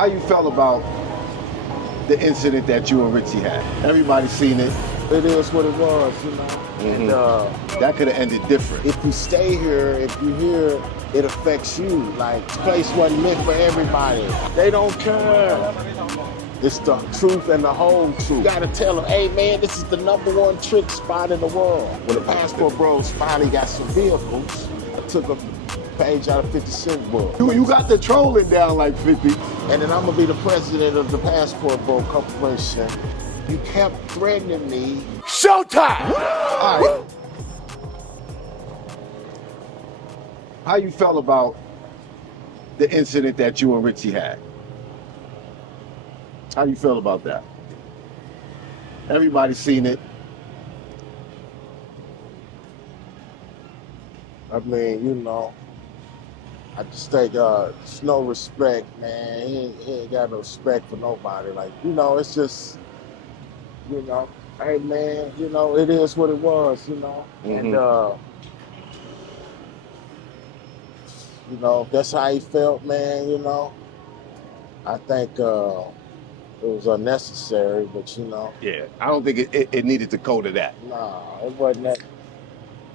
How you felt about the incident that you and Richie had? Everybody's seen it. It is what it was, you know. Mm-hmm. And that could have ended different. if you stay here, if you here, it affects you. Like, this place wasn't meant for everybody. They don't care. It's the truth and the whole truth. You gotta tell them, hey man, this is the #1 trick spot in the world. When the Passport Bros finally got some vehicles, I took a page out of 50 Cent book. You got the trolling down like 50. And then I'm gonna be the president of the Passport Bro Corporation. You kept threatening me. Showtime! All right. How you felt about the incident that you and Richie had? How you feel about that? Everybody's seen it. I mean, you know, I just think there's no respect, man. He ain't got no respect for nobody. Like, you know, it's just, you know, hey man, you know, it is what it was, you know. Mm-hmm. And you know, if that's how he felt, man, you know, I think it was unnecessary, but you know. Yeah, I don't think it needed to go to that. Nah, it wasn't that.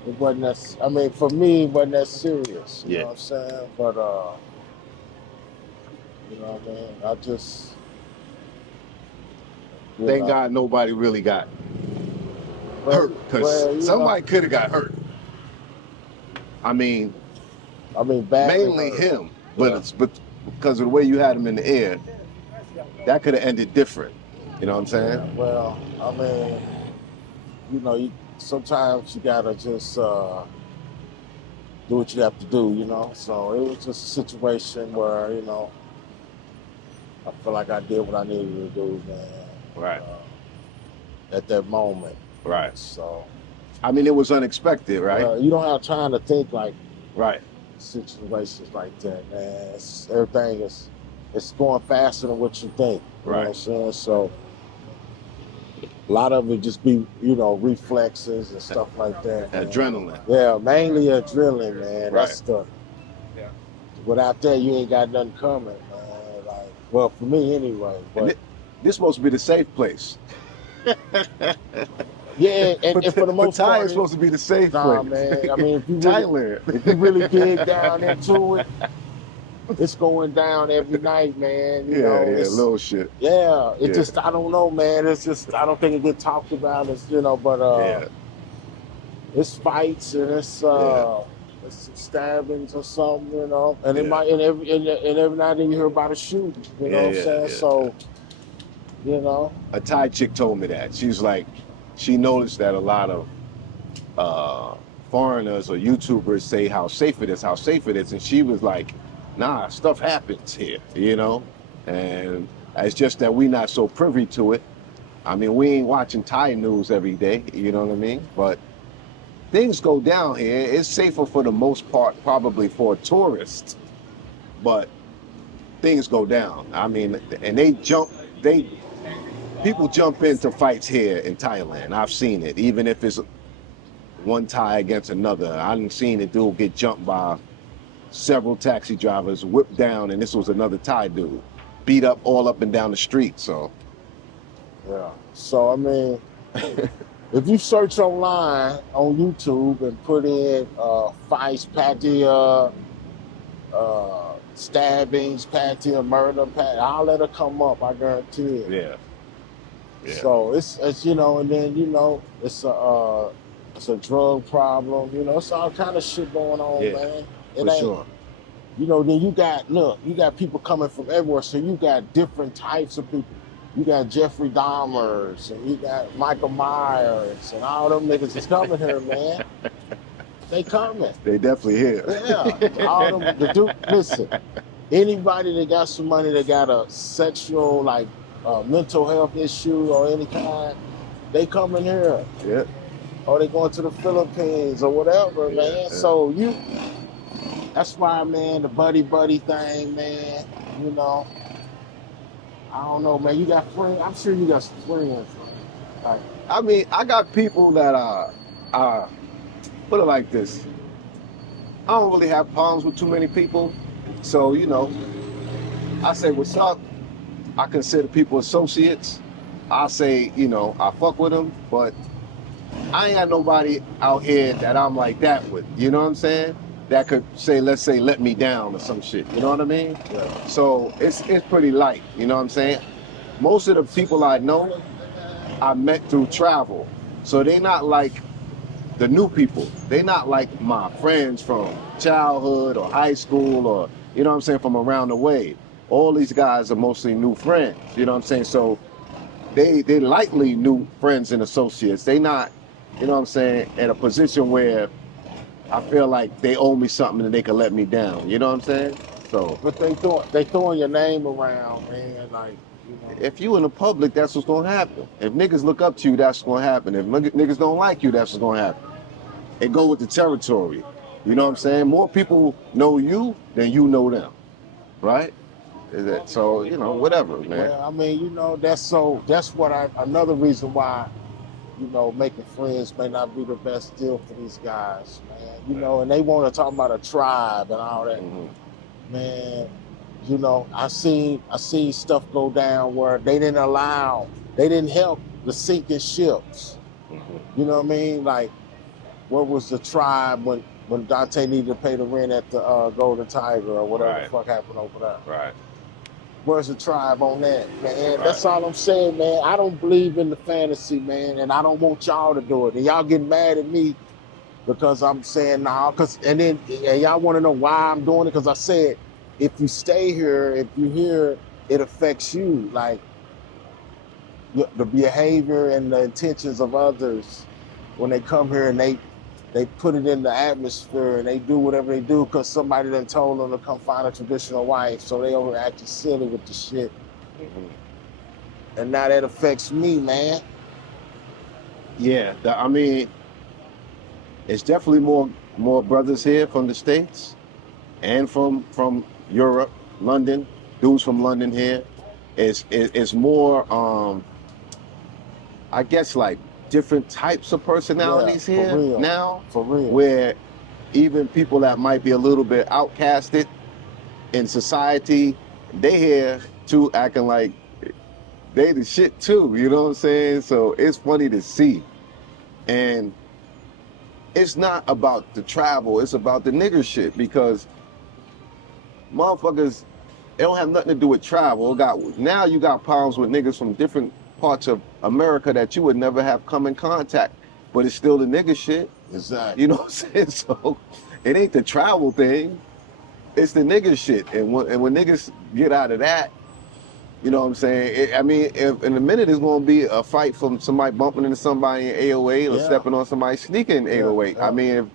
It wasn't that. I mean, for me, it wasn't that serious. You know what I'm saying? But you know what I mean. I just. Thank God nobody really got hurt, because somebody could have got hurt. I mean, mainly him, but because of the way you had him in the air, that could have ended different. You know what I'm saying? Yeah, well, I mean, you know, sometimes you gotta just do what you have to do, you know. So it was just a situation where, you know, I feel like I did what I needed to do, man. Right. At that moment. Right. So. I mean, it was unexpected, right? You don't have time to think like. Right. Situations like that, man. Everything is, it's going faster than what you think. You know what I'm saying? So a lot of it just be, you know, reflexes and stuff like that. Adrenaline. Man. Yeah, mainly adrenaline, man. Right. That's the. Yeah. Without that, you ain't got nothing coming, man. Like, well, for me anyway. But this supposed to be the safe place. Yeah, and for the most part, Thailand's supposed to be the safe place. Man. I mean, if you really dig down into it, it's going down every night, man. You know, little shit. Yeah, just, I don't know, man. It's just, I don't think it get talked about. It's, you know, but it's fights and it's stabbings or something, you know. And it might, and every night you hear about a shooting. You know what I'm saying? So, you know, a Thai chick told me that. She's like, she noticed that a lot of foreigners or YouTubers say how safe it is, and she was like, nah, stuff happens here, you know? And it's just that we not so privy to it. I mean, we ain't watching Thai news every day, you know what I mean? But things go down here. It's safer for the most part, probably for a tourist, but things go down. I mean, and people jump into fights here in Thailand. I've seen it, even if it's one Thai against another. I've seen a dude get jumped by several taxi drivers, whipped down, and this was another Thai dude, beat up all up and down the street, so. Yeah, so I mean, if you search online on YouTube and put in fights, patia, stabbings, patia, murder, all that'll come up, I guarantee it. Yeah. So it's you know, and then, you know, it's a drug problem, you know, it's all kind of shit going on, man. For sure. You know, then you got people coming from everywhere, so you got different types of people. You got Jeffrey Dahmers, and you got Michael Myers, and all them niggas is coming here, man. They coming. They definitely here. Yeah, all them. Listen, anybody that got some money that got a sexual, like, mental health issue or any kind, they coming here. Yeah. Or they going to the Philippines or whatever, man. Yeah. So that's why, man, the buddy thing, man, you know. I don't know, man. You got friends? I'm sure you got some friends. Like, I mean, I got people that are, put it like this. I don't really have problems with too many people. So, you know, I say, what's up? I consider people associates. I say, you know, I fuck with them, but I ain't got nobody out here that I'm like that with. You know what I'm saying? That could say, let's say, let me down or some shit. You know what I mean? Yeah. So it's pretty light. You know what I'm saying? Most of the people I know, I met through travel. So they not like the new people. They not like my friends from childhood or high school or, you know what I'm saying, from around the way. All these guys are mostly new friends. You know what I'm saying? So they likely new friends and associates. They not, you know what I'm saying, in a position where I feel like they owe me something and they can let me down. You know what I'm saying? So But they throwing your name around, man. Like, you know. if you in the public, that's what's gonna happen. If niggas look up to you, that's what's gonna happen. If niggas don't like you, that's what's gonna happen. It go with the territory. You know what I'm saying? More people know you than you know them, right? Is it? So, you know, whatever, man. Well, I mean, you know, that's another reason why, you know, making friends may not be the best deal for these guys, man. You know, and they want to talk about a tribe and all that. Man, you know, I seen stuff go down where they didn't help the sinking ships. You know what I mean? Like, what was the tribe when Dante needed to pay the rent at the Golden Tiger or whatever the fuck happened over there? Right. Where's the tribe on that, man? Right. That's all I'm saying, man. I don't believe in the fantasy, man, and I don't want y'all to do it. And y'all get mad at me because I'm saying nah, and y'all want to know why I'm doing it, because I said if you stay here, if you hear, it affects you, like the behavior and the intentions of others when they come here and they put it in the atmosphere and they do whatever they do because somebody done told them to come find a traditional wife, so they over acting silly with the shit. And now that affects me, man. Yeah, I mean, it's definitely more brothers here from the States and from Europe, London, dudes from London here. It's more, I guess, like different types of personalities here now. For real. Where even people that might be a little bit outcasted in society, they here too acting like they the shit too, you know what I'm saying? So it's funny to see. And it's not about the travel, it's about the nigger shit, because motherfuckers, it don't have nothing to do with travel. Now you got problems with niggas from different parts of America that you would never have come in contact, but it's still the nigga shit. Exactly. You know what I'm saying? So it ain't the travel thing, it's the nigga shit. And when niggas get out of that, you know what I'm saying? I mean, if in a minute it's gonna be a fight from somebody bumping into somebody in 808 or stepping on somebody sneaking in 808. I mean,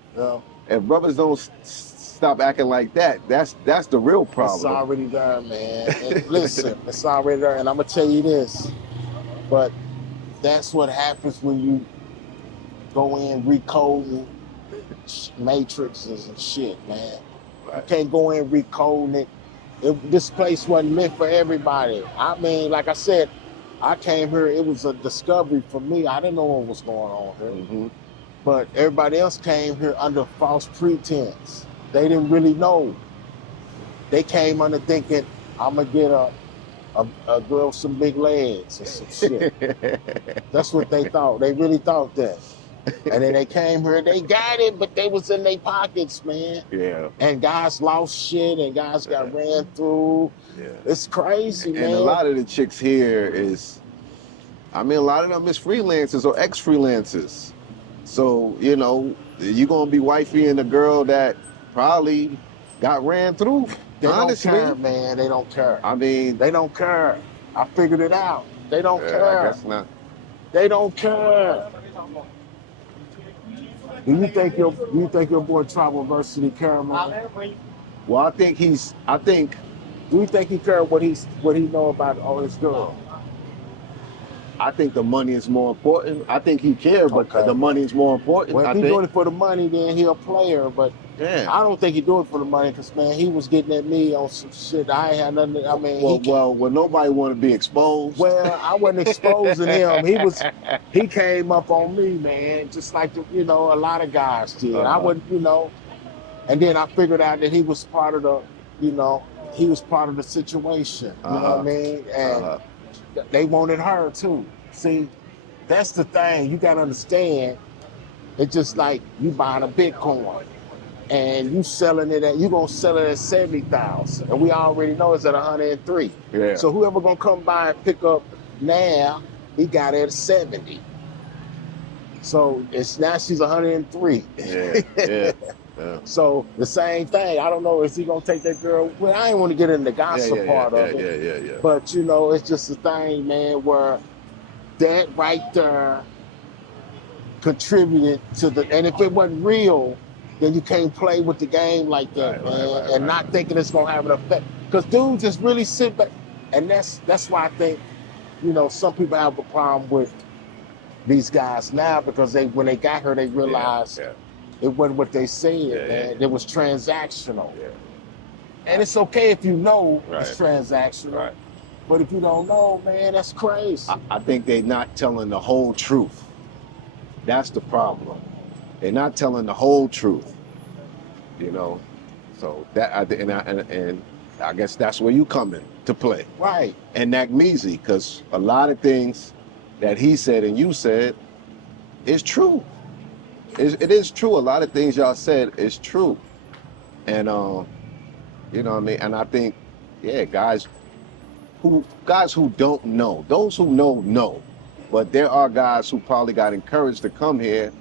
if brothers don't stop acting like that, that's the real problem. It's already there, man. And listen, it's already there, and I'm gonna tell you this, but that's what happens when you go in recoding matrices and shit, man. You can't go in recoding it. This place wasn't meant for everybody. I mean, like I said, I came here, it was a discovery for me. I didn't know what was going on here. But everybody else came here under false pretense. They didn't really know. They came under thinking, I'm gonna get a girl with some big legs or some shit. That's what they thought. They really thought that. And then they came here, they got it, but they was in their pockets, man. Yeah. And guys lost shit, and guys got ran through. Yeah. It's crazy, man. And a lot of the chicks here is, I mean, a lot of them is freelancers or ex-freelancers. So, you know, you're gonna be wifey and a girl that probably got ran through. They honestly. don't care, man. They don't care. I mean, they don't care. I figured it out. They don't care. I guess not. They don't care. Do you think your boy Travelversity care, man? Well, I think. Do you think he care what he know about all his girl? I think the money is more important. I think he cares, but the money is more important. Well, if he's doing it for the money, then he a player. But I don't think he do it for the money, because, man, he was getting at me on some shit. I ain't had nothing. I mean, well, nobody want to be exposed. Well, I wasn't exposing him. He came up on me, man, just like a lot of guys did. I wouldn't, and then I figured out that he was part of the, he was part of the situation. You know what I mean? And Uh-huh. they wanted her too. See, that's the thing. You gotta understand. It's just like you buying a Bitcoin and you selling it you gonna sell it at 70,000. And we already know it's at 103. Yeah. So whoever gonna come by and pick up now, he got it at 70. So it's now she's 103. Yeah. Yeah. So the same thing. I don't know, is he gonna take that girl? Well, I ain't want to get in the gossip part of it. Yeah. But you know, it's just a thing, man, where that right there contributed to the, and if it wasn't real, then you can't play with the game like that, man, and not thinking it's gonna have an effect. Because dudes just really sit back, and that's why I think, you know, some people have a problem with these guys now, because when they got her, they realized it wasn't what they said, man. It was transactional. Yeah. And it's okay if you know it's Right. transactional, Right. but if you don't know, man, that's crazy. I think they're not telling the whole truth. That's the problem. They're not telling the whole truth. You know, so that and I guess that's where you come in to play. Right. And Nagmeezy, because a lot of things that he said and you said is true. It is true. A lot of things y'all said is true. And you know what I mean? And I think, yeah, guys who don't know, those who know. But there are guys who probably got encouraged to come here.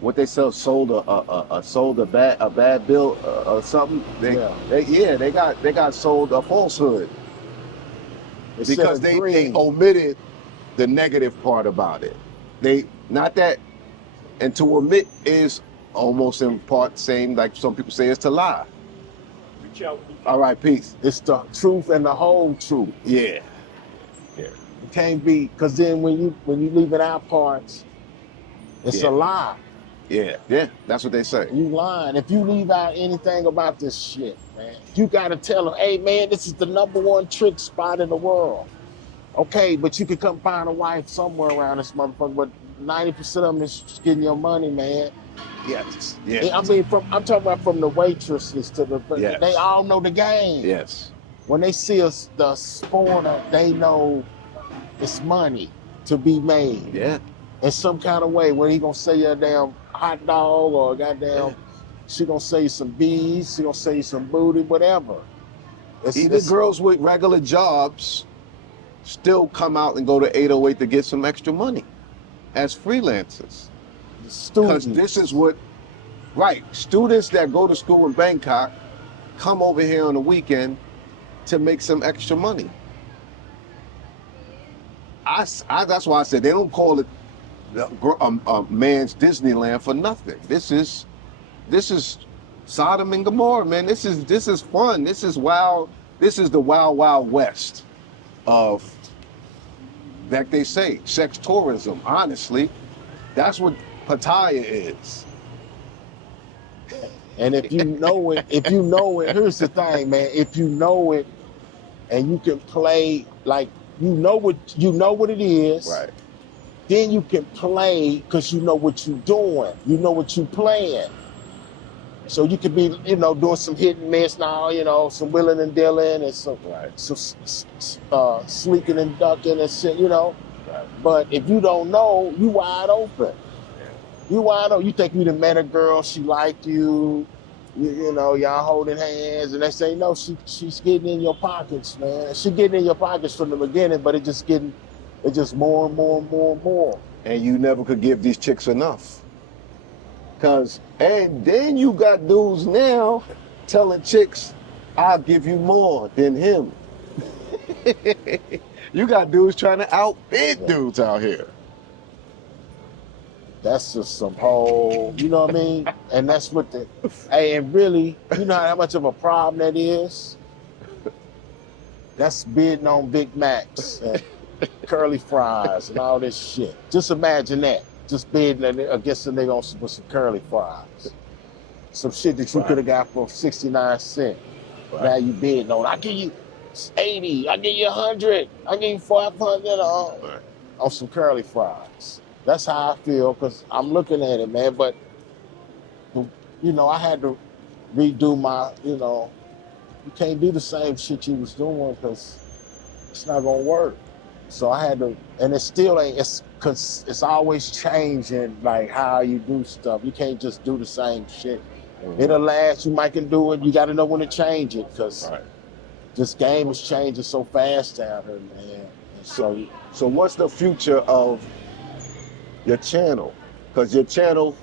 What they sold a bad bill or something. They got sold a falsehood because they omitted the negative part about it. And to omit is almost in part same, like some people say, is to lie. All right, peace. It's the truth and the whole truth. Yeah. It can't be, because then when you leave it out parts, it's a lie. Yeah, that's what they say. You lying. If you leave out anything about this shit, man, you gotta tell them, hey man, this is the #1 trick spot in the world. Okay, but you could come find a wife somewhere around this motherfucker, but 90% of them is just getting your money, man. Yes. I mean, I'm talking about from the waitresses to the, Yes. They all know the game. Yes. When they see us, the spawner, they know it's money to be made. Yeah. In some kind of way, where he gonna sell you a damn hot dog or a goddamn, she gonna sell you some bees, she gonna sell you some booty, whatever. Even girls with regular jobs still come out and go to 808 to get some extra money as freelancers. Because this is what, students that go to school in Bangkok come over here on the weekend to make some extra money. That's why I said they don't call it man's Disneyland for nothing. This is Sodom and Gomorrah, man. This is fun. This is wild. This is the wild west of, like they say, sex tourism. Honestly, that's what Pattaya is. And if you know it, here's the thing, man. If you know it, and you can play like you know what it is, right? Then you can play because you know what you're doing. You know what you're playing. So you could be, doing some hit and miss now, some wheeling and dealing and some sneaking and ducking and shit, Right. But if you don't know, you wide open. You wide open. You think you done met a girl, she liked you, y'all holding hands, and they say, no, she's getting in your pockets, man. She's getting in your pockets from the beginning, but it's just more and more and more and more. And you never could give these chicks enough. And then you got dudes now telling chicks, I'll give you more than him. You got dudes trying to outbid dudes out here. That's just some whole, you know what I mean? And that's what and really, you know how much of a problem that is? That's bidding on Big Macs and curly fries and all this shit. Just imagine that. Just bidding against a nigga with some curly fries. Some shit that you could have got for 69 cents. Now you bidding on, I give you 80, I give you 100, I give you 500 on some curly fries. That's how I feel, because I'm looking at it, man. But, I had to redo my, you can't do the same shit you was doing because it's not gonna work. So I had to, and it still ain't. It's because it's always changing, like how you do stuff. You can't just do the same shit. It'll last. You might can do it. You got to know when to change it because this game is changing so fast down here, man. And So what's the future of your channel? Because your channel,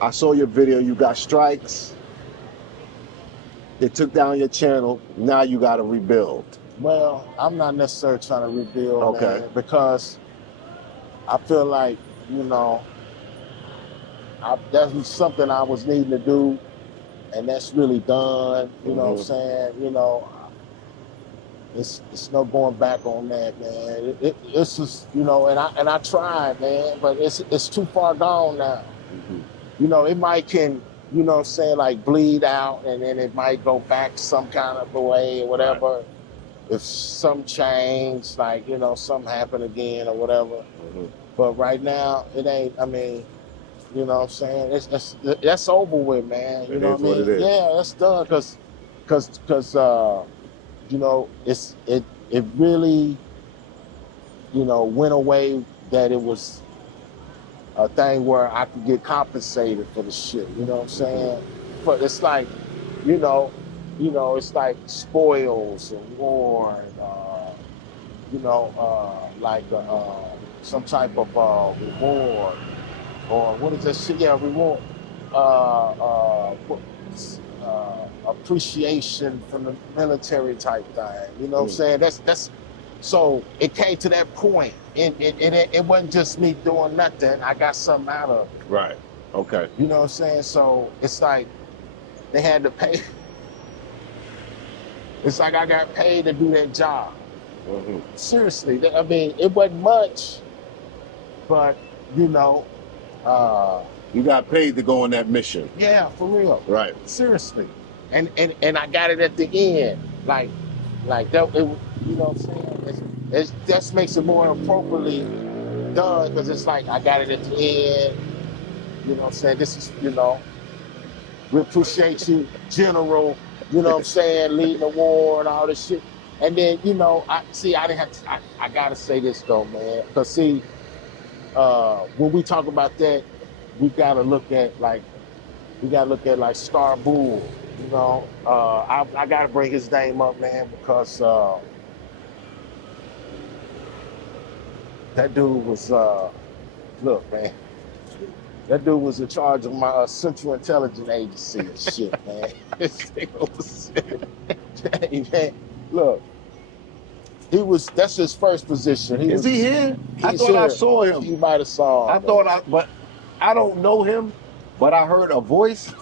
I saw your video. You got strikes. They took down your channel. Now you got to rebuild. well, I'm not necessarily trying to rebuild, Okay. man, because I feel like that's something I was needing to do, and that's really done. You know what I'm saying? It's no going back on that, man. It's just and I tried, man, but it's too far gone now. It might can like bleed out, and then it might go back some kind of way or whatever. Right. If some change, like something happen again or whatever. But right now it ain't. I mean, you know what I'm saying? That's over with, man. You know what I mean? It is. Yeah, that's done because it really went away that it was a thing where I could get compensated for the shit. You know what I'm saying? But it's like, it's like spoils and war and like some type of reward. Or what is that shit? Yeah, reward. Appreciation from the military type thing. You know what I'm saying? That's so it came to that point. It wasn't just me doing nothing. I got something out of it. Right. Okay. You know what I'm saying? So it's like they had to pay. It's like I got paid to do that job. Seriously. I mean, it wasn't much, but you got paid to go on that mission. Yeah, for real. Right. Seriously. And I got it at the end. Like that, you know what I'm saying? That makes it more appropriately done because it's like I got it at the end. You know what I'm saying? This is, we appreciate you, General, you know what I'm saying, leading the war and all this shit. And then, I didn't have to, I gotta say this though, man. Because see, when we talk about that, we gotta look at like Star Bull. I gotta bring his name up, man, because that dude was look, man. That dude was in charge of my Central Intelligence Agency and shit, man. This nigga was, hey, man, look. That's his first position. Is he here? I thought I saw him. You might have saw him. But I don't know him, but I heard a voice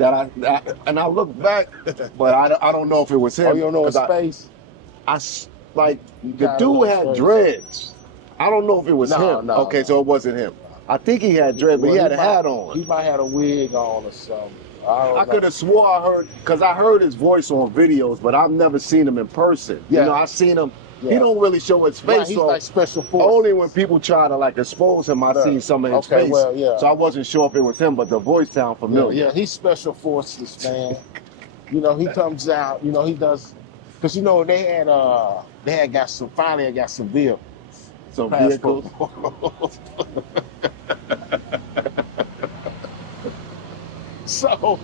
and I looked back, but I don't know if it was him. Oh, you don't know his face? The dude had dreads. I don't know if it was him. No, okay, so it wasn't him. I think he had dreads, but he had a hat on. He might have a wig on or something. I could have swore I heard, because I heard his voice on videos, but I've never seen him in person. Yeah. I've seen him. Yeah. He don't really show his face. He's like special forces. Only when people try to expose him, I see some of his face. Well, yeah. So I wasn't sure if it was him, but the voice sounded familiar. Yeah, he's special forces, man. He comes out. He does, because they had got some vehicles. Some vehicles. So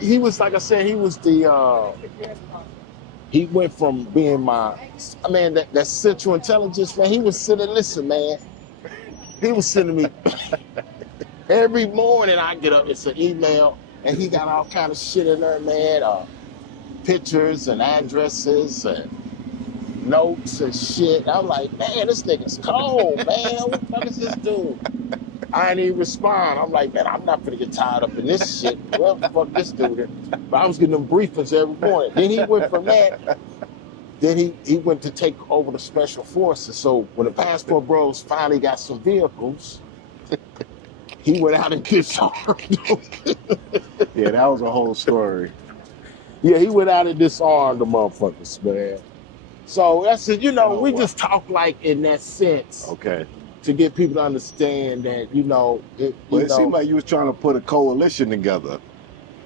he was, like I said, he was he went from being that Central Intelligence, man. He was sitting, listen, man. He was sending me every morning. I get up, it's an email, and he got all kind of shit in there, man. Pictures and addresses and notes and shit. I'm like, man, this nigga's cold, man. What the fuck is this dude? I didn't even respond. I'm like, man, I'm not gonna get tied up in this shit. Well, fuck this dude. But I was getting them briefings every morning. Then he went from that. Then he went to take over the special forces. So when the Passport Bros finally got some vehicles, he went out and disarmed them. Yeah, that was a whole story. Yeah, he went out and disarmed the motherfuckers, man. So that's it. We just talk like in that sense. Okay. To get people to understand that, it seemed like you was trying to put a coalition together.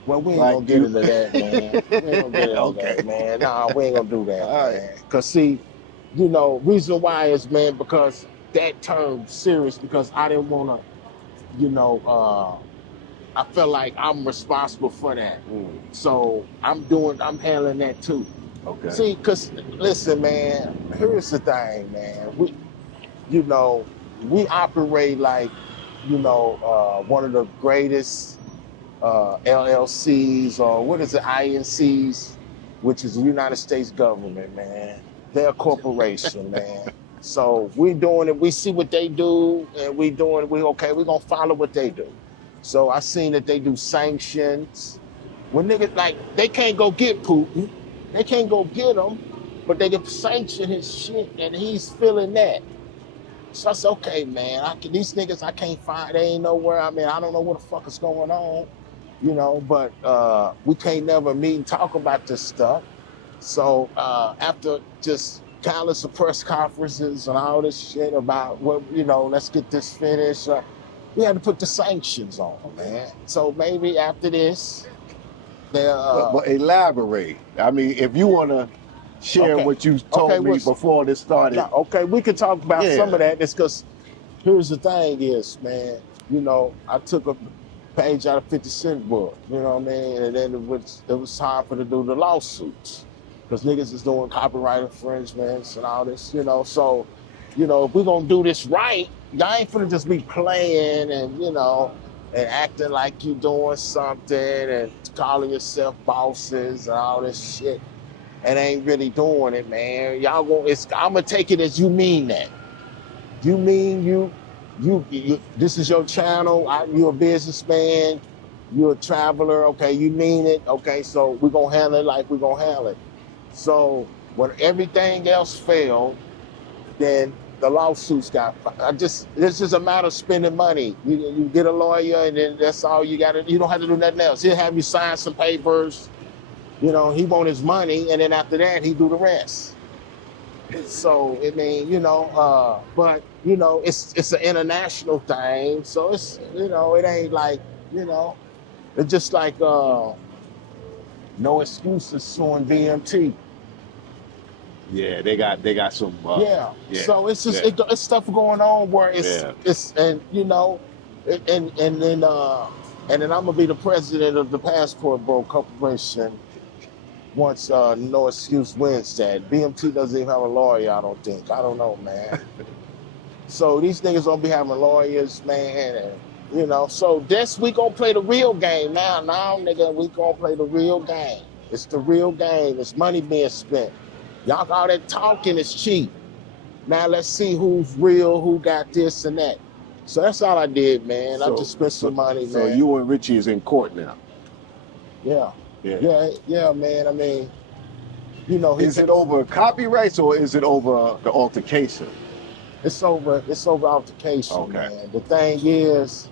Well, we ain't Like gonna get into that, man. We ain't gonna get into Okay. that, man. Nah, we ain't gonna do that, All right. man. Cause see, reason why is, man, because that term serious, because I didn't wanna, I felt like I'm responsible for that. So I'm handling that too. Okay. See, cause listen, man, here's the thing, man. We operate like, one of the greatest LLCs, or what is it, INCs, which is the United States government, man. They're a corporation, man. So we're doing it. We see what they do, and we're gonna follow what they do. So I seen that they do sanctions. When niggas, like, they can't go get Putin, they can't go get him, but they can sanction his shit, and he's feeling that. So I said, okay, man, these niggas I can't find, they ain't nowhere. I mean, I don't know what the fuck is going on, but we can't never meet and talk about this stuff. So after just countless of press conferences and all this shit about let's get this finished, we had to put the sanctions on, man. So maybe after this, but elaborate. I mean, if you want to share Okay. what you told me before this started. Yeah, okay, we could talk about Yeah. some of that. It's because here's the thing is, man, I took a page out of 50 Cent book, you know what I mean? And then it was time for to do the lawsuits. Because niggas is doing copyright infringements and all this, So, if we're gonna do this right, y'all ain't finna just be playing and acting like you doing something and calling yourself bosses and all this shit. And ain't really doing it, man. I'm gonna take it as you mean that. You mean you this is your channel, you're a businessman, you're a traveler, okay, you mean it, okay, so we're gonna handle it like we're gonna handle it. So when everything else failed, then the lawsuits it's just a matter of spending money. You get a lawyer, and then that's all you gotta, you don't have to do nothing else. He'll have you sign some papers. He want his money, and then after that, he do the rest. So, I mean, but, it's an international thing. So it's, it ain't like, it's just like No Excuses suing BMT. Yeah, they got some. Yeah. So it's just, it's stuff going on where and then I'm gonna be the president of the Passport Bro Corporation once No Excuse wins that. BMT doesn't even have a lawyer, I don't think. I don't know, man. So these niggas gonna be having lawyers, man, and so we gonna play the real game now. Now, nigga, we gonna play the real game. It's the real game. It's money being spent. Y'all, all that talking is cheap. Now let's see who's real, who got this and that. So that's all I did, man. I just spent some money, man. So you and Richie is in court now. Yeah, man. I mean, is it over copyrights or is it over the altercation? It's over altercation, Okay. man. The thing is,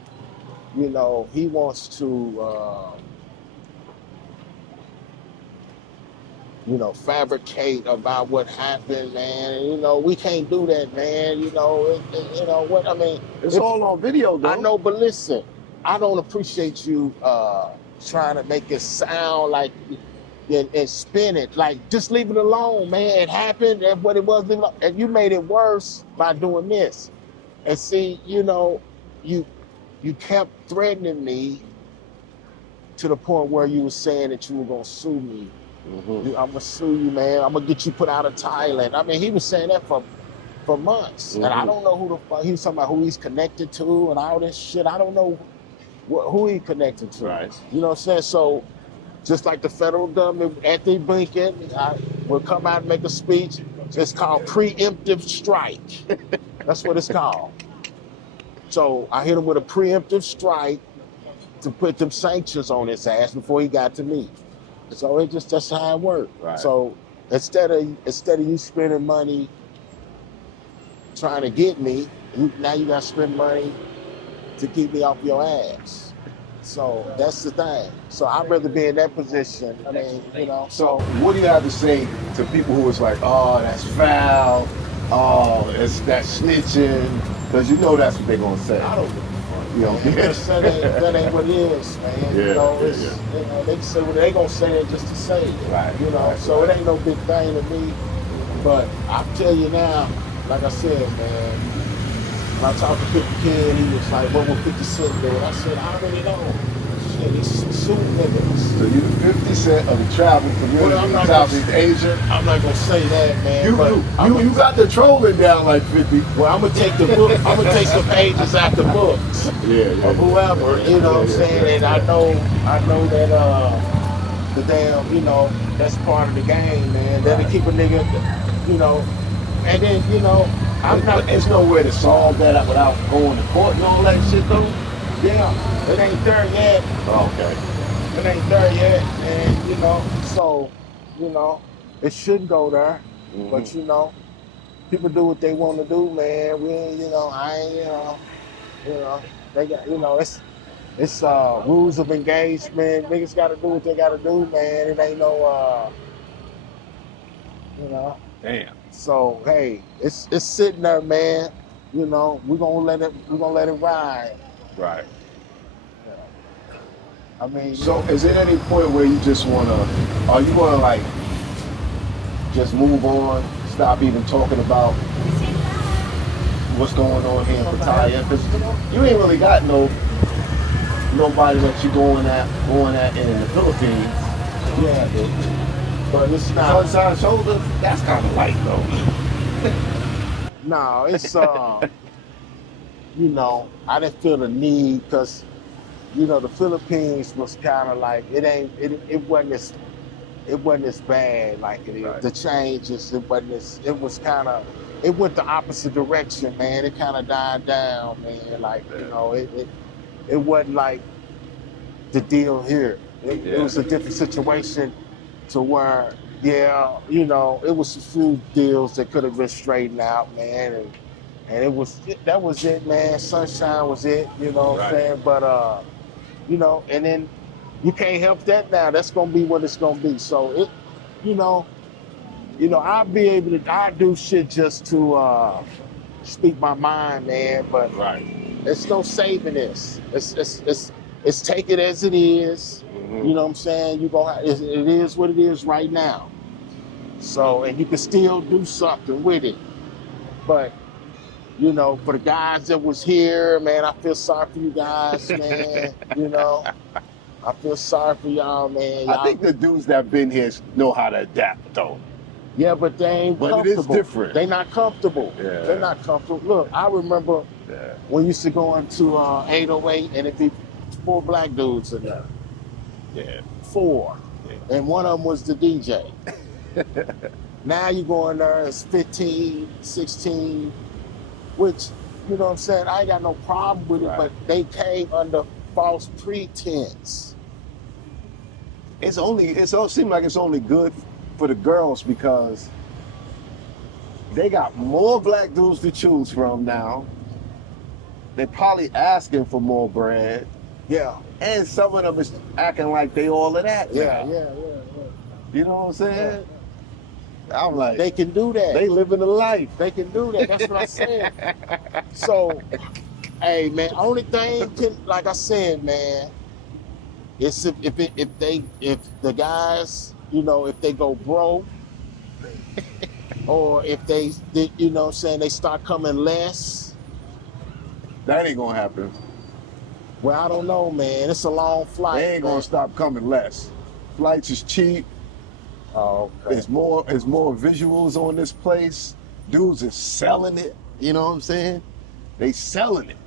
he wants to fabricate about what happened, man. And, we can't do that, man. What I mean. It's all on video, though. I know, but listen, I don't appreciate you trying to make it sound like and spin it. Like, just leave it alone, man. It happened, and what it was, and you made it worse by doing this. And see, you kept threatening me to the point where you were saying that you were gonna sue me. Mm-hmm. I'm gonna sue you, man. I'm gonna get you put out of Thailand. I mean, he was saying that for months, and I don't know who the fuck he was talking about, who he's connected to, and all this shit. I don't know who he connected to. Right. You know what I'm saying? So, just like the federal government, Anthony Blinken will come out and make a speech. It's called preemptive strike. That's what it's called. So I hit him with a preemptive strike to put them sanctions on his ass before he got to me. So that's how it worked. Right. So instead of you spending money trying to get me, now you got to spend money to keep me off your ass. So that's the thing. So I'd rather be in that position. I mean, So what do you have to say to people who is like, oh, that's foul, oh, that's snitching? Because that's what they're going to say. I don't give a fuck. You know, that ain't what it is, man. Yeah, You know, yeah, it's yeah. you know, they say what they gonna say it just to say it. Right, You know, right, so right. it ain't no big thing to me. But I tell you now, like I said, man, when I talked to 50 Kid, he was like, what will 50 Cent do? And I said, I already know. Shit, he's shooting niggas. So you the 50 Cent of the travel community Well, I'm in not Southeast Asia. I'm not gonna say that, man. But You got the trolling down like 50. well, I'm gonna take the book. I'm gonna take some pages out the books Yeah, of whoever. You know what I'm saying? And I know that the damn, you know, that's part of the game, man. That'll keep a nigga, you know. And then, you know, I'm not. But there's no way to solve that without going to court and all that shit, though. Yeah, it ain't there yet. Okay. It ain't there yet, and you know, so you know, it should go there. But you know, people do what they want to do, man. We, you know, I ain't, you know, they got, you know, it's rules of engagement. Niggas got to do what they got to do, man. It ain't no, you know. Damn. So hey, it's sitting there, man. You know, we're gonna let it ride. Right. I mean, So is there any point where you just are you gonna like just move on, stop even talking about what's going on here in Pattaya? Because you ain't really got nobody that you're going at in the Philippines. yeah, dude. But it's not. Sunshine Shoulder, that's kind of light though. No, it's you know, I didn't feel the need because, you know, the Philippines was kind of like it wasn't as bad like it is. Right. The changes, it was kind of, it went the opposite direction, man. It kind of died down, man. Like, you know, it wasn't like the deal here. It was a different situation to where, yeah, you know, it was a few deals that could have been straightened out, man, and that was it, man. Sunshine was it, you know what I'm saying? But you know, and then you can't help that now. That's gonna be what it's gonna be. So it, you know, I'll be able to, I do shit just to speak my mind, man. But it's no saving this. It's take it as it is. You know what I'm saying? It is what it is right now. So, and you can still do something with it. But, you know, for the guys that was here, man, I feel sorry for you guys, man. You know, I feel sorry for y'all, man. I think the dudes that been here know how to adapt, though. Yeah, but they ain't comfortable. It is different. They not comfortable. Yeah. They're not comfortable. Look, I remember when we used to go into 808 and it'd be 4 black dudes in there. Yeah. 4. Yeah. And one of them was the DJ. Now you go in there, it's 15, 16, which, you know what I'm saying, I ain't got no problem with it, but they came under false pretense. It seems like it's only good for the girls because they got more black dudes to choose from now. They're probably asking for more bread. Yeah. And some of them is acting like they all of that. Yeah. You know what I'm saying? Yeah. I'm like, they can do that. They living a life. They can do that. That's what I said. So, hey man, only thing like I said, man, it's if the guys, you know, if they go broke, or if they, you know what I'm saying, they start coming less. That ain't gonna happen. Well, I don't know, man. It's a long flight. They ain't gonna stop coming less. Flights is cheap. Oh, okay. There's more visuals on this place. Dudes is selling it. You know what I'm saying? They selling it.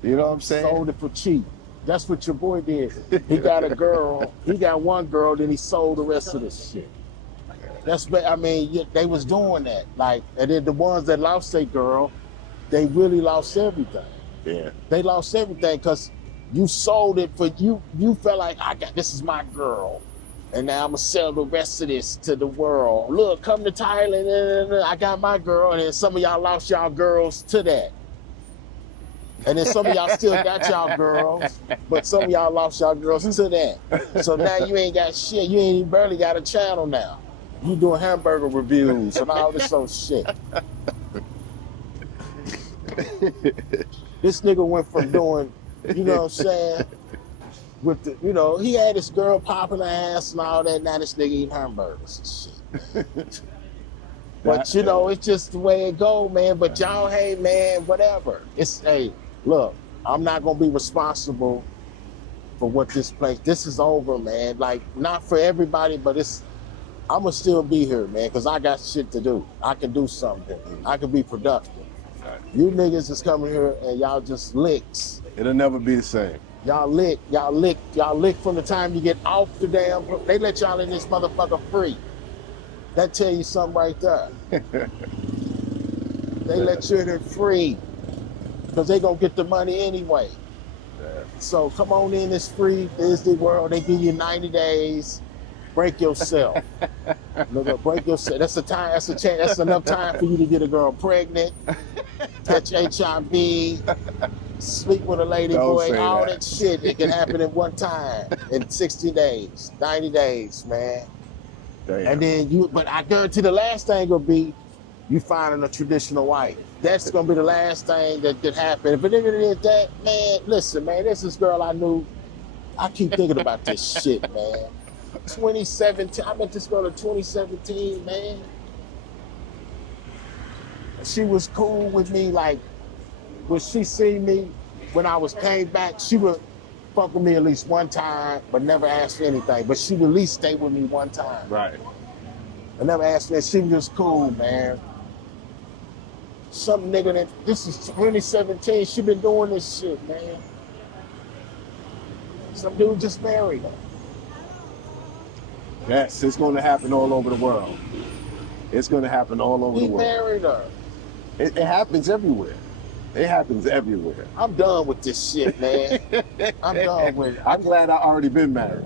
You know what I'm saying? Sold it for cheap. That's what your boy did. He got a girl. He got one girl, then he sold the rest of this shit. I mean, they was doing that. Like, and then the ones that lost their girl, they really lost everything. Yeah. They lost everything because you sold it for you. You felt like, this is my girl. And now I'm gonna sell the rest of this to the world. Look, come to Thailand, I got my girl. And then some of y'all lost y'all girls to that. And then some of y'all still got y'all girls, but some of y'all lost y'all girls to that. So now you ain't got shit. You ain't barely got a channel now. You doing hamburger reviews and all this old shit. This nigga went from doing, you know what I'm saying, with the, you know, he had this girl popping her ass and all that. Now this nigga eating hamburgers and shit. But you know, it's just the way it go, man. But y'all, hey, man, whatever. It's, hey, look, I'm not gonna be responsible for what this place. This is over, man. Like, not for everybody, but I'm gonna still be here, man, because I got shit to do. I can do something. I can be productive. You niggas is coming here and y'all just licks. It'll never be the same. Y'all lick from the time you get off the damn. They let y'all in this motherfucker free. That tell you something right there. They let you in it free because they gonna get the money anyway. So come on in, it's free. Disney World, they give you 90 days. Break yourself. Look, break yourself. That's a time. That's a chance. That's enough time for you to get a girl pregnant, catch HIV, sleep with a lady boy, all that shit. It can happen in one time, in 60 days, 90 days, man. Damn. And then but I guarantee the last thing will be you finding a traditional wife. That's gonna be the last thing that could happen. If it ever did that, man, listen, man, this is girl I knew. I keep thinking about this shit, man. 2017, I met this girl in 2017, man. She was cool with me, like, when she seen me, when I came back, she would fuck with me at least one time, but never asked for anything. But she would at least stay with me one time. Right. I never asked for that. She was just cool, man. Some nigga that, this is 2017, she been doing this shit, man. Some dude just married her. Yes, it's going to happen all over the world. It's going to happen all over the world. He married her. It happens everywhere. It happens everywhere. I'm done with this shit, man. I'm done with it. I'm glad I already been married.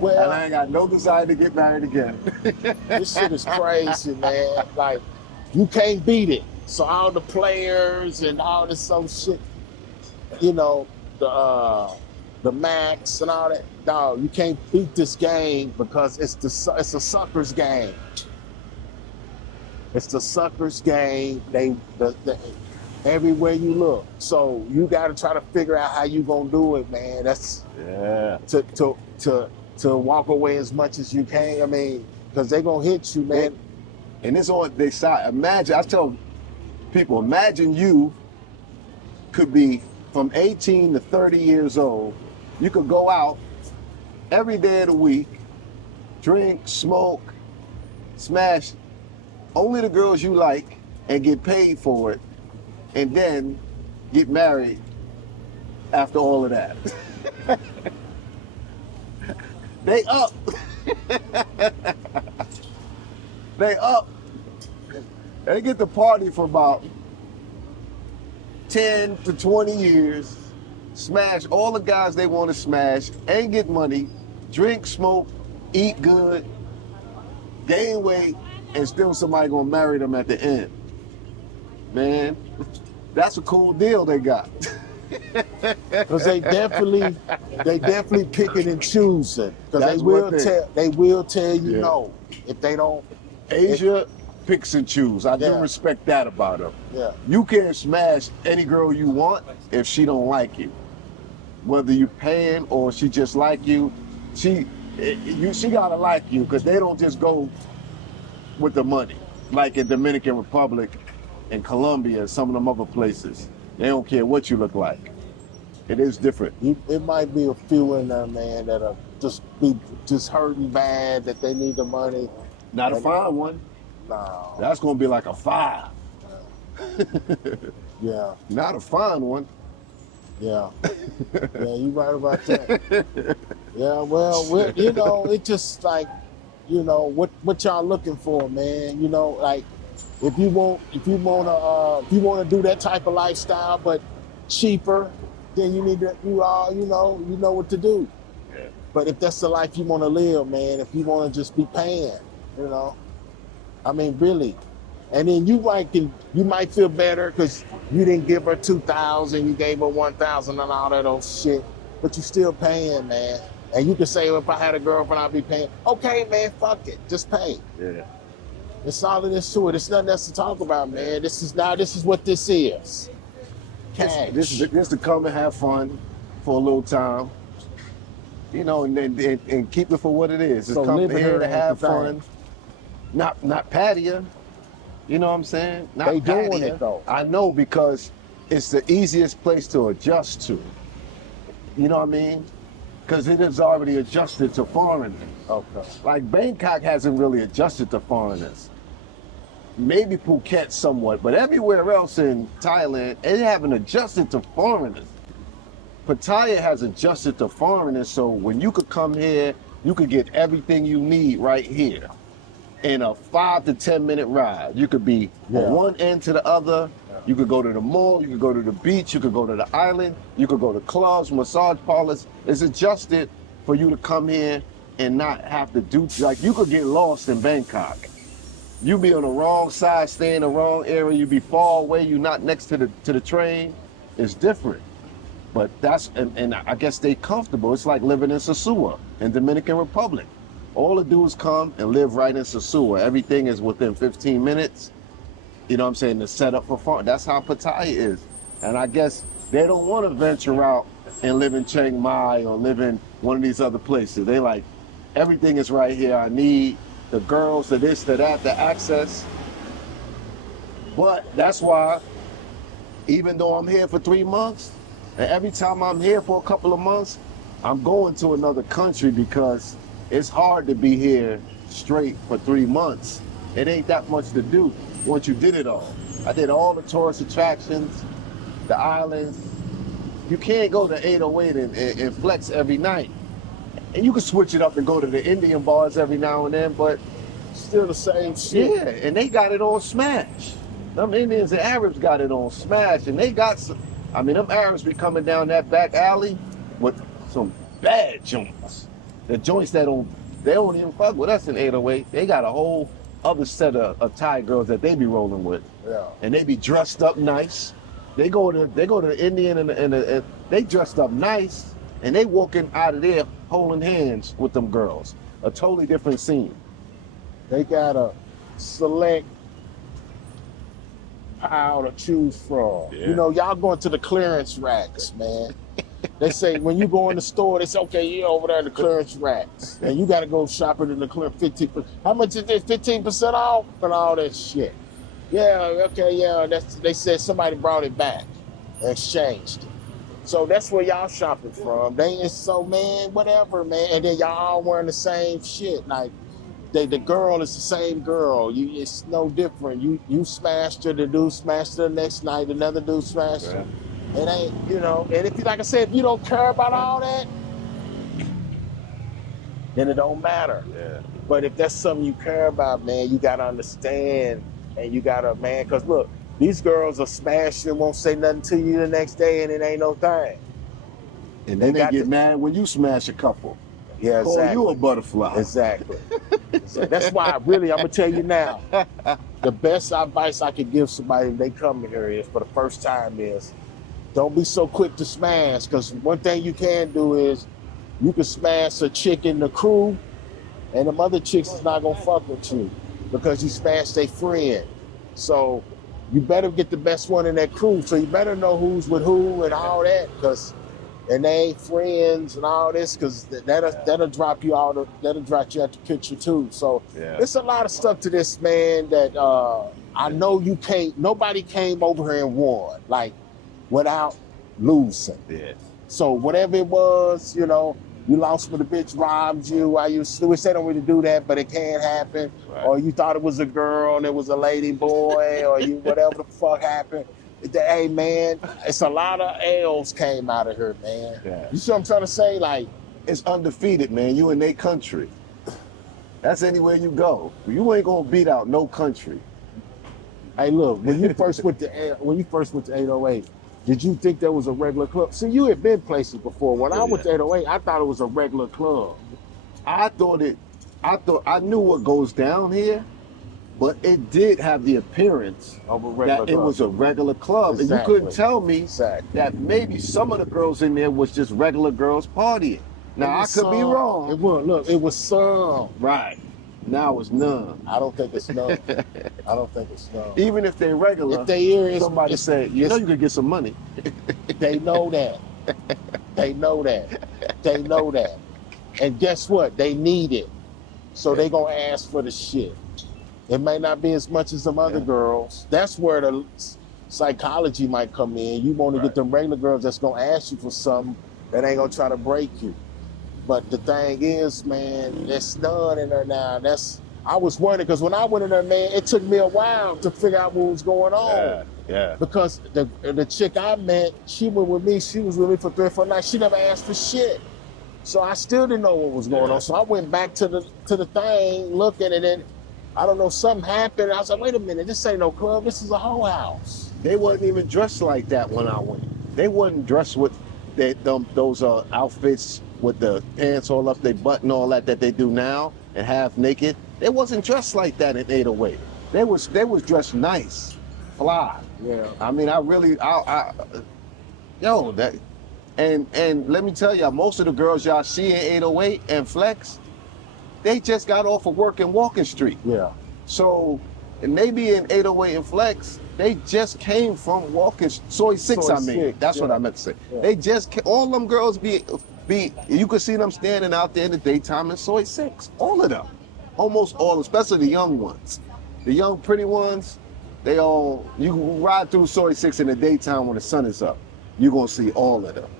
Well, and I ain't got no desire to get married again. This shit is crazy, man. Like, you can't beat it. So all the players and all this other shit, you know, the Max and all that, dog, you can't beat this game because it's a sucker's game. It's the sucker's game. Everywhere you look. So you got to try to figure out how you gonna do it, man. That's to walk away as much as you can. I mean, because they gonna hit you, man. And it's on their side. Imagine, I tell people, imagine you could be from 18 to 30 years old. You could go out every day of the week, drink, smoke, smash only the girls you like and get paid for it, and then get married after all of that. They up. They up. They get to party for about 10 to 20 years, smash all the guys they want to smash, and get money, drink, smoke, eat good, gain weight, and still somebody gonna marry them at the end. Man, that's a cool deal they got. Because they definitely picking and choosing. Because they will tell you no if they don't. Asia picks and choose. I do respect that about them. Yeah. You can't smash any girl you want if she don't like you. Whether you paying or she just like you, she gotta like you, because they don't just go with the money. Like in Dominican Republic and Colombia and some of them other places. They don't care what you look like. It is different. It might be a few in there, man, that are just hurting bad, that they need the money. Not a fine one. No. That's gonna be like a 5. Yeah. Not a fine one. Yeah. Yeah, you right about that. Yeah, well, you know, it's just like, you know, what y'all looking for, man. You know, like if you wanna do that type of lifestyle but cheaper, then you need to you know what to do. Yeah. But if that's the life you wanna live, man, if you wanna just be paying, you know, I mean, really. And then you might feel better because you didn't give her 2,000, you gave her 1,000 and all that old shit, but you still paying, man. And you can say, if I had a girlfriend, I'd be paying. Okay, man, fuck it, just pay. Yeah. It's all it is to it. It's nothing else to talk about, man. This is what this is. Cash. This to come and have fun for a little time. You know, and keep it for what it is. Just So come living here here to ain't have the fun. thing. Not patio. You know what I'm saying? Not They doing patio. it, though. I know, because it's the easiest place to adjust to. You know what I mean? Because it is already adjusted to foreigners. Okay. Like Bangkok hasn't really adjusted to foreigners. Maybe Phuket somewhat, but everywhere else in Thailand, it haven't adjusted to foreigners. Pattaya has adjusted to foreigners, so when you could come here, you could get everything you need right here in a 5 to 10 minute ride. You could be from one end to the other. You could go to the mall, you could go to the beach, you could go to the island, you could go to clubs, massage parlors. It's adjusted for you to come here and not have to do, like you could get lost in Bangkok. You be on the wrong side, stay in the wrong area, you be far away, you not next to the train. It's different. But that's, and I guess they comfortable. It's like living in Sosua in Dominican Republic. All the dudes come and live right in Sosua. Everything is within 15 minutes. You know what I'm saying? The setup for fun. That's how Pattaya is. And I guess they don't want to venture out and live in Chiang Mai or live in one of these other places. They like, everything is right here. I need the girls, the this, the that, the access. But that's why, even though I'm here for 3 months, and every time I'm here for a couple of months, I'm going to another country because it's hard to be here straight for 3 months. It ain't that much to do once you did it all. I did all the tourist attractions, the islands. You can't go to 808 and flex every night. And you can switch it up and go to the Indian bars every now and then, but Still the same shit. yeah, and they got it on smash. Them Indians and Arabs got it on smash, and they got some, I mean, them Arabs be coming down that back alley with some bad joints. The joints that they don't even fuck with us in 808. They got a whole other set of Thai girls that they be rolling with. Yeah. And they be dressed up nice. They go to the Indian and they dressed up nice, and they walking out of there holding hands with them girls. A totally different scene. They got a select pile to choose from. Yeah. You know, y'all going to the clearance racks, man. They say when you go in the store, they say, okay, you're over there in the clearance racks. And you got to go shopping in the clearance 15%. How much is it? 15% off? And all that shit. Yeah, okay, yeah. They said somebody brought it back and exchanged it. So that's where y'all shopping from. So, man, whatever, man. And then y'all all wearing the same shit. Like, the girl is the same girl. It's no different. You smashed her, the dude smashed her the next night, another dude smashed her. It ain't, you know, and if you, like I said, if you don't care about all that, then it don't matter. Yeah. But if that's something you care about, man, you gotta understand, and you gotta, man, because look, these girls are smashed and won't say nothing to you the next day, and it ain't no thing. And then they get mad when you smash a couple. Yeah, Call exactly. you a butterfly. Exactly. So that's why, really, I'm gonna tell you now, the best advice I could give somebody if they come here is, for the first time, is don't be so quick to smash, because one thing you can do is you can smash a chick in the crew, and them other chicks is not gonna fuck with you because you smashed their friend. So you better get the best one in that crew. So you better know who's with who and all that, and they ain't friends and all this, because that'll drop you out. That'll drop you out the picture too. So There's a lot of stuff to this, man, that I know you can't. Nobody came over here and won like without losing. Yeah. So whatever it was, you know, you lost when the bitch robbed you. Which they don't really do that, but it can happen. Right. Or you thought it was a girl and it was a lady boy, or you whatever the fuck happened. Hey man, it's a lot of L's came out of here, man. Yeah. You see what I'm trying to say? Like, It's undefeated, man. You in their country. That's anywhere you go. You ain't gonna beat out no country. hey, look, when you first went to 808, did you think that was a regular club? See, you had been places before. When I went to 808, I thought it was a regular club. I knew what goes down here, but it did have the appearance Of a regular that it club. was a regular club. Exactly. And you couldn't tell me Exactly. that maybe some of the girls in there was just regular girls partying. Now, I could be wrong. It was some. Right. Now it's none. I don't think it's none. I don't think it's none. Even if they regular, If they hear somebody said, you know you could get some money. they know that. They know that. They know that. And guess what? They need it. So they gonna ask for the shit. It may not be as much as some other girls. That's where the psychology might come in. You want to get them regular girls that's gonna ask you for something that ain't gonna try to break you. But the thing is, man, there's none in there now. I was wondering, because when I went in there, man, it took me a while to figure out what was going on. Yeah. Because the chick I met, she went with me. She was with me for 3 or 4 nights. She never asked for shit. So I still didn't know what was going on. So I went back to the thing, looked at it, and I don't know, something happened. I was like, wait a minute, this ain't no club. This is a whole house. They wasn't even dressed like that when I went. They wasn't dressed with those outfits with the pants all up their butt and all that they do now and half naked. They wasn't dressed like that in 808. They was dressed nice, fly. Yeah. I mean, and let me tell y'all, most of the girls y'all see in 808 and Flex, they just got off of work in Walking Street. Yeah. So, and maybe in 808 and Flex, they just came from Walking Soy 6. That's what I meant to say. Yeah. They just all them girls be you could see them standing out there in the daytime in Soy 6. All of them, almost all, especially the young ones, the young pretty ones. They all, you can ride through Soy 6 in the daytime when the sun is up. You're gonna see all of them.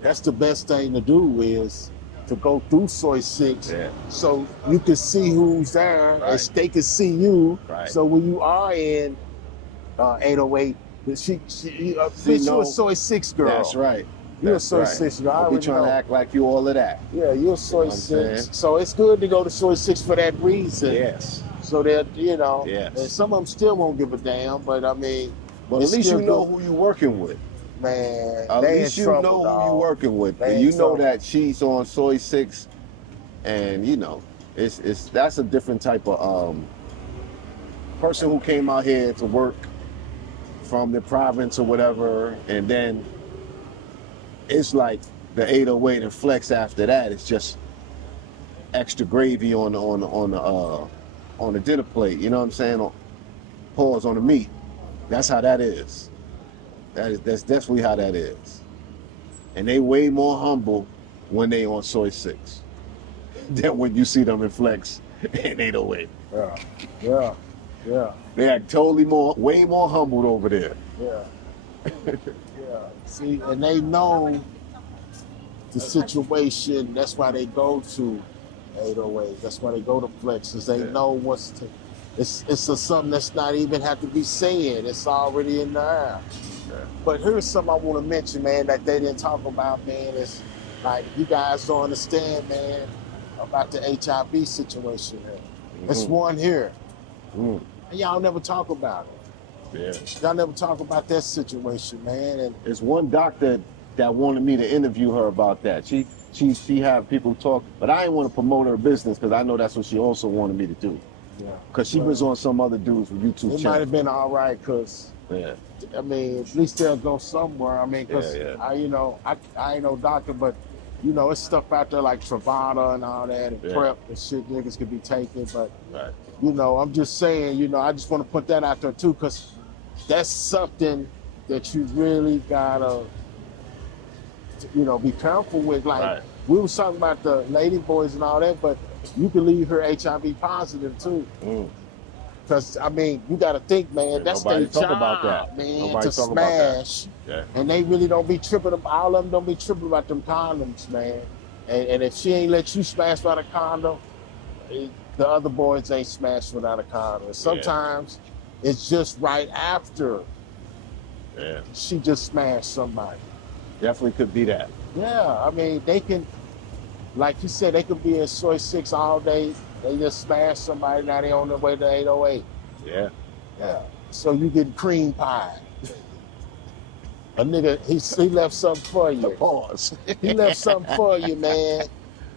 That's the best thing to do, is to go through Soy 6 so you can see who's there and they can see you. Right. So when you are in 808, you're a Soy 6 girl. That's right. You're a Soy 6 girl. Don't be trying to act like you all of that. Yeah, you're a Soy 6. So it's good to go to Soy 6 for that reason. Yes. So that, and some of them still won't give a damn, but I mean. But at least you know who you're working with. Man, at least you know who you're working with. And you know that she's on Soy 6, and that's a different type of person who came out here to work from the province or whatever, and then it's like the 808 and Flex after that. It's just extra gravy on the dinner plate. You know what I'm saying? Pause on the meat. That's how that is. That's definitely how that is. And they way more humble when they on Soy 6 than when you see them in Flex and 808. Yeah. They act way more humbled over there. Yeah. See, and they know the situation. That's why they go to 808. That's why they go to Flex, because they know it's something that's not even have to be said. It's already in the air. But here's something I want to mention, man, that they didn't talk about, man, is like, you guys don't understand, man, about the HIV situation here. Mm-hmm. It's one here. Mm. And y'all never talk about it. Yeah. Y'all never talk about that situation, man. And there's one doctor that wanted me to interview her about that. She had people talk, but I didn't want to promote her business because I know that's what she also wanted me to do. Yeah. Because she was on some other dudes with YouTube channel. It might have been all right, because I mean, at least they'll go somewhere. I mean, because I ain't no doctor, but it's stuff out there like Truvada and all that, and PrEP and shit niggas could be taking. But I'm just saying, I just want to put that out there too, because that's something that you really gotta, be careful with. Like we was talking about the lady boys and all that, but you can leave her HIV positive too. Because, I mean, you got to think, man, that's their job, man, to smash. Yeah. And they really don't be tripping, all of them don't be tripping about them condoms, man. And if she ain't let you smash without a condom, the other boys ain't smashed without a condom. And sometimes it's just right after she just smashed somebody. Definitely could be that. Yeah, I mean, they can, like you said, they could be in Soy 6 all day. They just smash somebody, now they on their way to 808. Yeah. So you get cream pie. A nigga, he left something for you. Pause. He left something for you, man,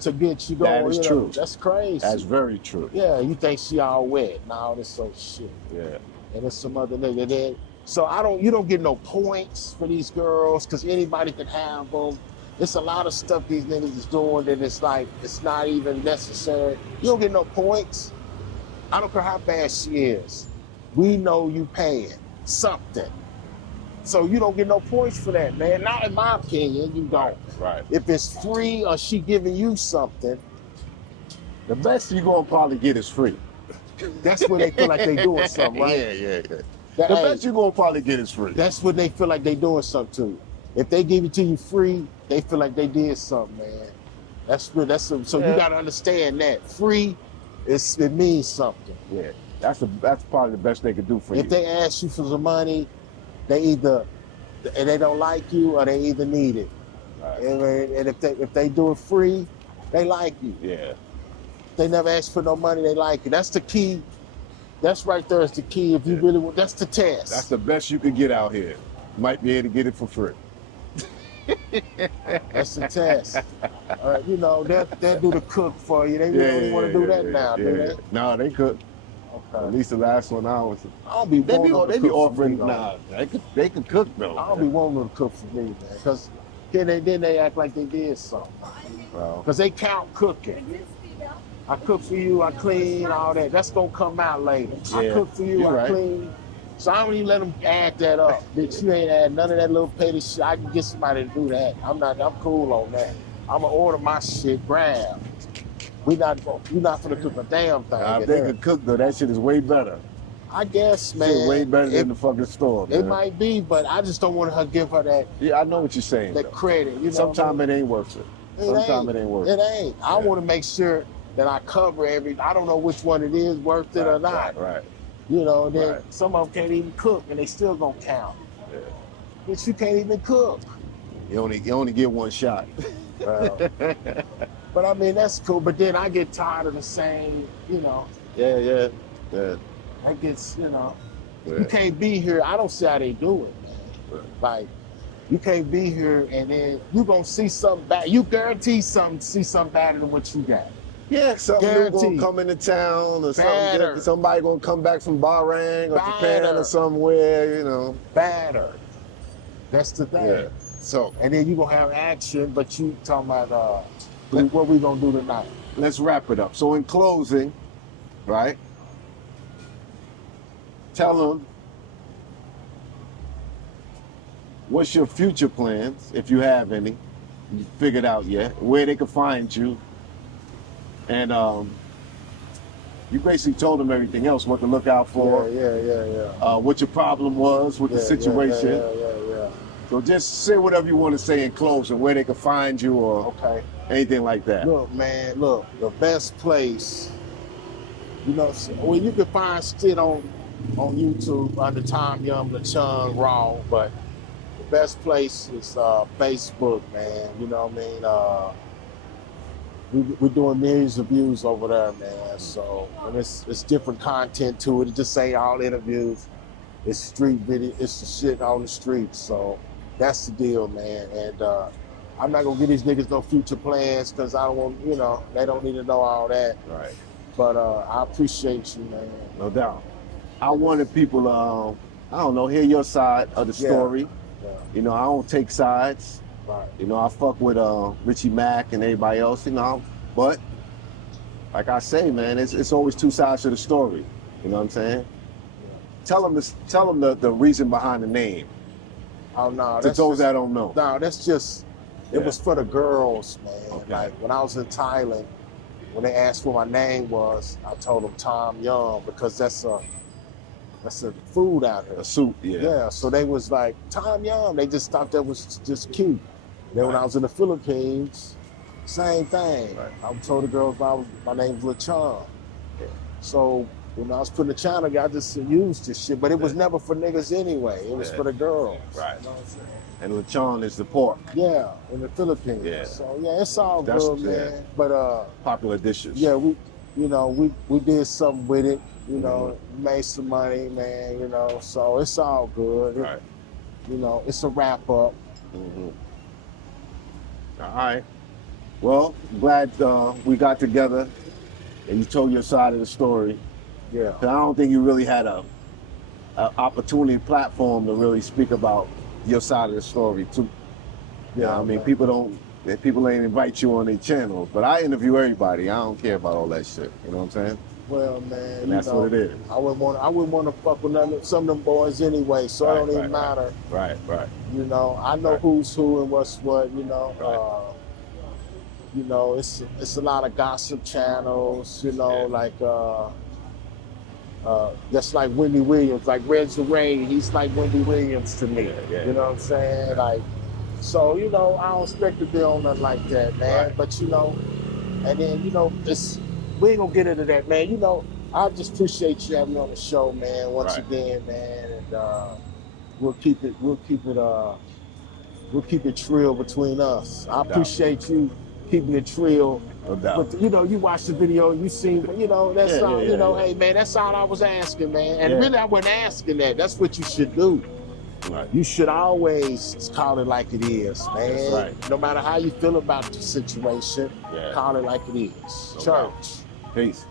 to get you going. That is true. That's crazy. That's very true. Yeah, you think she all wet. Nah, this so shit. Yeah. And there's some other nigga there. So you don't get no points for these girls, because anybody can have them. It's a lot of stuff these niggas is doing that it's like, it's not even necessary. You don't get no points. I don't care how bad she is. We know you paying something. So you don't get no points for that, man. Not in my opinion, you don't. Right. If it's free or she giving you something, The best you're gonna probably get is free. that's when they feel like they doing something, right? Yeah. That- The hey, best you're gonna probably get is free. that's when they feel like they doing something too. If they give it to you free, they feel like they did something, man. So Yeah. you gotta understand that free, it means something. Yeah, that's probably the best they could do for you. If they ask you for some money, and they don't like you or they either need it. Right. And if they do it free, they like you. Yeah, They never ask for no money, they like you. That's the key. That's right there is the key. If you really want, that's the test. that's the best you could get out here. You might be able to get it for free. That's the test. You know, they'll do the cook for you. They really want to do that now, do they? No, they could. Okay. At least the last one I was. I don't be They wanting be to cook offering. for me, Nah, they could cook though. I don't be wanting them to cook for me, man. Because then they act like they did something. Well, Because they count cooking. I cook for you, I clean, all that. That's gonna come out later. I Yeah, cook for you, you're I right. clean. So I don't even let them add that up. Bitch, you ain't add none of that little petty shit. I can get somebody to do that. I'm cool on that. I'm gonna order my shit, grab. You're not gonna cook a damn thing. if they could cook though, that shit is way better. I guess, Shit man. way better than the fucking store, man. It might be, but I just don't want to give her that Yeah, I know what you're saying. though. credit. You know, Sometimes it ain't worth it. Sometimes it ain't worth it. It ain't. I want to make sure that I cover I don't know which one it is, worth it or not. Right. You know, then Right. some of them can't even cook and they still gonna count. Yeah. But you can't even cook. You only get one shot. Well, but I mean, that's cool. But then I get tired of the same, you know, Yeah. that gets, you know, Yeah. you can't be here. I don't see how they do it, man. Right. Like, you can't be here and then you gonna see something bad. You guarantee see something better than what you got. Yeah, something new gonna Guaranteed. come into town or Better. somebody gonna come back from Bahrain or Japan Better. or somewhere, you know. Better. That's the thing. Yeah. So And then you gonna have action, but you talking about what we gonna do tonight. let's wrap it up. So in closing, right? Tell them what's your future plans, if you have any, you figured out yet, where they can find you. And you basically told them everything else, what to look out for, Yeah. what your problem was with the situation. Yeah. So just say whatever you want to say in closing, where they can find you or Okay. anything like that. Look, man, the best place, you know, well, you can find shit on YouTube under Tom Young, Lechon, Raw, but the best place is Facebook, man. You know what I mean? We're doing millions of views over there, man. So, and it's different content to it. It just ain't all interviews. It's street video. It's the shit on the streets. So that's the deal, man. And I'm not gonna give these niggas no future plans because I don't want, you know, they don't need to know all that. Right. But I appreciate you, man. No doubt. I wanted people to, I don't know, hear your side of the story. Yeah. You know, I don't take sides. Right. You know, I fuck with Richie Mack and everybody else, you know. But like I say, man, it's always two sides to the story. You know what I'm saying? Tell them the reason behind the name. Oh no, To those that don't know. No, that's just it Yeah. was for the girls, man. Okay. Like when I was in Thailand, when they asked what my name was, I told them Tom Young because that's a food out here. A suit, Yeah, so they was like, Tom Young. They just thought that was just cute. Then when I was in the Philippines, same thing. Right. I told the girls my name's Lechon. Yeah. So when I was putting the channel together, I just used this shit. But it was never for niggas anyway. It was Yeah. for the girls. Right. You know what I'm saying? And Lechon is the pork, Yeah, in the Philippines. Yeah. So yeah, it's all That's- good, man. But popular dishes. yeah, we did something with it. You know, made some money, man. You know, so it's all good. Right. You know, it's a wrap up. Mm-hmm. All right. Well, glad we got together and you told your side of the story. Yeah. 'Cause I don't think you really had a opportunity platform to really speak about your side of the story too. Yeah, I mean, man. people don't that people ain't invite you on their channels. But I interview everybody. I don't care about all that shit. You know what I'm saying? Well, man, And that's what it is. I wouldn't want to fuck with some of them boys anyway, so it don't even matter. Right. You know, I know who's who and what's what. You know, it's a lot of gossip channels. You know, like just like Wendy Williams, like Red Ray, he's like Wendy Williams to me. You know what I'm saying? Like, so you know, I don't expect to be on nothing like that, man. Right. But you know, and then you know, we ain't gonna get into that, man. You know, I just appreciate you having me on the show, man. Once again, man, and we'll keep it trill between us. I appreciate you keeping it trill. No doubt. But you know, you watch the video, you seen, you know, that's all. You know, hey man, that's all I was asking, man. And really, I wasn't asking that. That's what you should do. Right. You should always call it like it is, man. That's right. No matter how you feel about the situation, call it like it is. No Church. doubt. Peace.